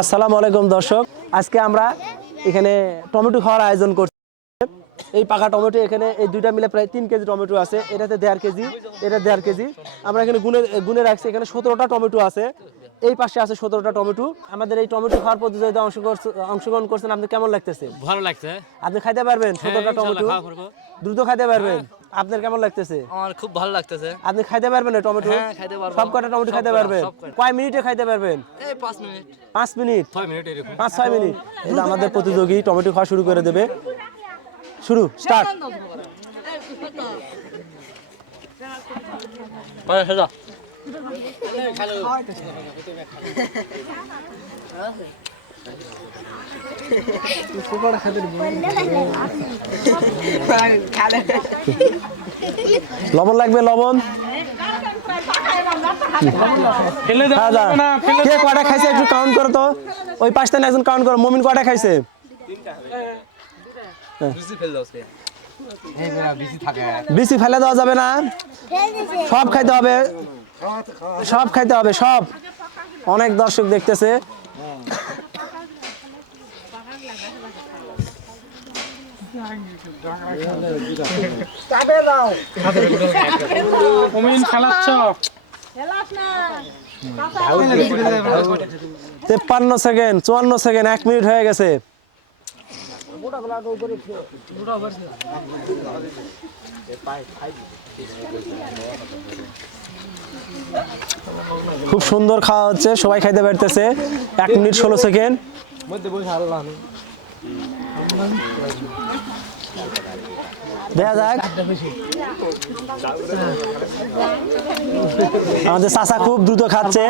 আসসালামু আলাইকুম দর্শক। আজকে আমরা এখানে টমেটো খাওয়ার আয়োজন করছি। এই পাকা টমেটো এখানে এই দুইটা মিলে প্রায় তিন কেজি টমেটো আছে। এটাতে দেড় কেজি এটা দেড় কেজি। আমরা এখানে গুনে গুনে রাখছি এখানে সতেরোটা টমেটো আছে। এই পাশে আছে সতেরোটা টমেটো। আমাদের এই টমেটো খাওয়ার প্রতিযোগিতা অংশগ্রহণ করছেন আপনি কেমন লাগতেছে? ভালো লাগছে। আপনি খাইতে পারবেন সতেরোটা টমেটো। দ্রুত খাইতে পারবেন। আপনার কেমন লাগতেছে? আমার খুব ভালো লাগতেছে। আপনি খাইতে পারবেন এই টমেটো? হ্যাঁ, খাইতে পারব। সব কটা টমেটো খাইতে পারবেন? কয় মিনিটে খাইতে পারবেন? এই পাঁচ মিনিট। পাঁচ মিনিট? ছয় মিনিট এরকম। পাঁচ ছয় মিনিট। এই যে আমাদের প্রতিযোগী টমেটো খাওয়া শুরু করে দেবে। শুরু স্টার্ট লবণ লাগবে লবণ। হ্যাঁ, কে কয়টা খাইছে একটু কাউন্ট করো তো। ওই পাঁচটা একজন কাউন্ট করো। মমিন কয়টা খাইছে? বেশি ফেলে দেওয়া যাবে না। সব খাইতে হবে। সব খাইতে হবে সব। অনেক দর্শক দেখতেছে। তেপ্পান্ন সেকেন্ড, চুয়ান্ন সেকেন্ড, এক মিনিট হয়ে গেছে। খুব সুন্দর খাওয়া হচ্ছে, সবাই খাইতে পারতেছে। এক মিনিট ষোলো সেকেন্ড। আমাদের চাচা খুব দ্রুত খাচ্ছে,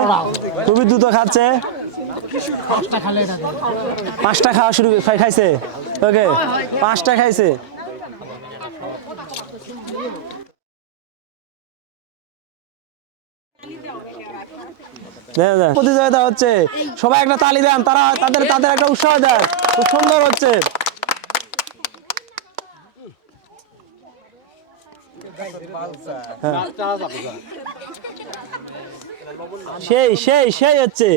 খুবই দ্রুত খাচ্ছে। পাঁচটা খাওয়া শুরু খাইছে? ওকে, পাঁচটা খাইছে। প্রতিযোগিতা হচ্ছে। সবাই একটা তালি দেন, তারা তাদের তাদের একটা উৎসাহ দেন। খুব সুন্দর হচ্ছে। সেই সেই সেই হচ্ছে।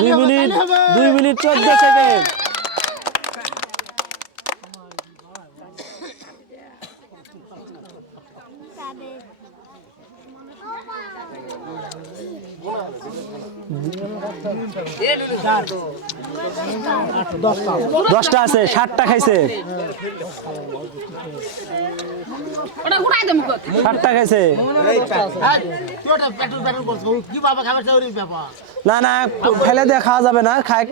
দুই মিনিট দুই মিনিট চোদ্দ সেকেন্ড। দশটা আছে ষাটটা খাইছে। ওটা উঠাই দেবো কত ষাটটা খাইছে। না না ফেলে দিয়ে খাওয়া যাবে না খাই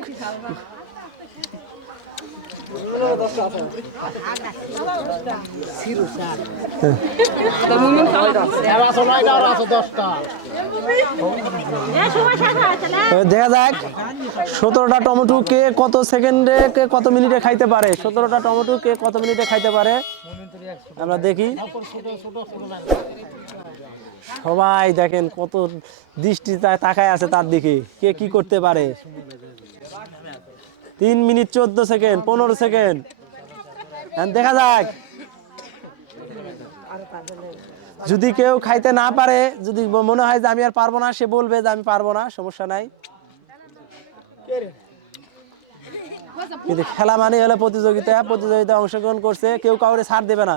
দেখা যাক, সতেরোটা টমেটো কে কত সেকেন্ডে কে কত মিনিটে খাইতে পারে? সতেরোটা টমেটো কে কত মিনিটে খাইতে পারে? আমরা দেখি। সবাই দেখেন কত দৃষ্টি তাকায় আছে তার দিকে। কে কি করতে পারে? তিন মিনিট চোদ্দ সেকেন্ড, পনেরো সেকেন্ড। দেখা যাক। যদি কেউ খাইতে না পারে, যদি মনে হয় যে আমি আর পারব না, সে বলবে যে আমি পারব না, সমস্যা নাই। কিন্তু খেলা মানে হলে প্রতিযোগিতা প্রতিযোগিতা অংশগ্রহণ করছে, কেউ কাউরে ছাড় দেবে না।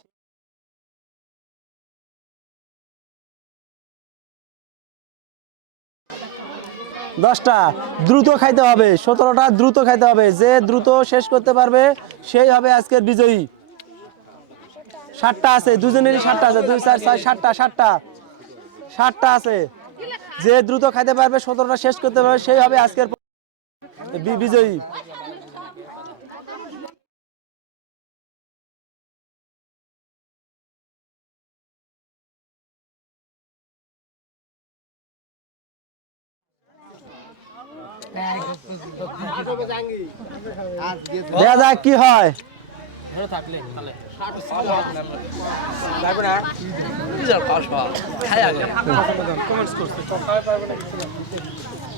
দশটা। দ্রুত খাইতে হবে, সতেরোটা দ্রুত খাইতে হবে। যে দ্রুত শেষ করতে পারবে, সেই হবে আজকের বিজয়ী। ষাটটা আছে, দুজনেরই ষাটটা আছে, দুই, চার, ছয় ষাটটা ষাটটা ষাটটা আছে। যে দ্রুত খাইতে পারবে, সতেরোটা শেষ করতে পারবে, সেই হবে আজকের বিজয়ী। দেখা যাক কি হয়।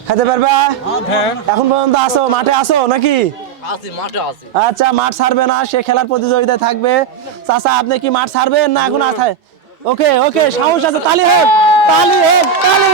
খাইতে পারবা? এখন পর্যন্ত আসো মাঠে আসো নাকি? আচ্ছা মাঠ ছাড়বে না, সে খেলার প্রতিযোগিতায় থাকবে। চাচা, আপনি কি মাঠ ছাড়বেন না এখন আছে ওকে ওকে, সাহস আছে, তালি হোক তালি হোক তালি।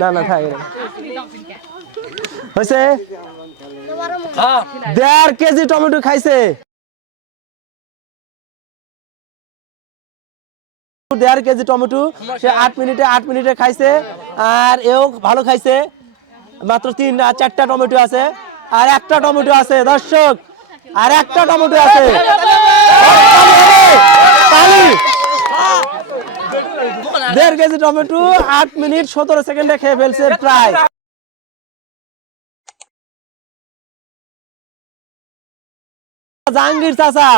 না না খাই হয়েছে? দেড় কেজি টমেটো খাইছে। দেড় কেজি টমেটো, সে আট মিনিটে আট মিনিটে খাইছে, আর এও ভালো খাইছে। মাত্র তিন, আর চারটা টমেটো আছে, আর একটা টমেটো আছে, দর্শক, আর একটা টমেটো আছে! দেড় কেজি টমেটো আট মিনিট সতেরো সেকেন্ডে খেয়ে ফেলছে প্রায়। জাহাঙ্গীর চাচা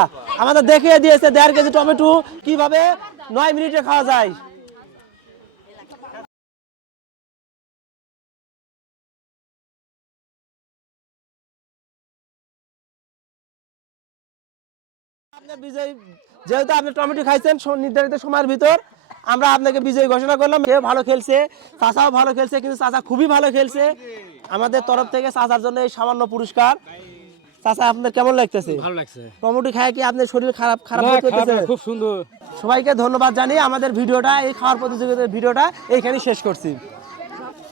আমাদের দেখিয়ে দিয়েছে দেড় কেজি টমেটো কীভাবে নয় মিনিটে খাওয়া যায়। বিজয় যেহেতু আপনি টমেটো খাইছেন নির্ধারিত সময়ের ভিতর আমরা আপনাকে বিজয়ী ঘোষণা করলাম কেউ ভালো খেলছে চাচাও ভালো খেলছে কিন্তু চাচা খুবই ভালো খেলছে। আমাদের তরফ থেকে চাচার জন্য এই সামান্য পুরস্কার। চাচা আপনার কেমন লাগতেছে? ভালো লাগছে। খায় কি আপনার শরীর খারাপ খারাপ বোধ করতেছে? খুব সুন্দর। সবাইকে ধন্যবাদ জানিয়ে আমাদের ভিডিওটা এই খাওয়ার প্রতিযোগিতার ভিডিওটা এইখানে শেষ করছি।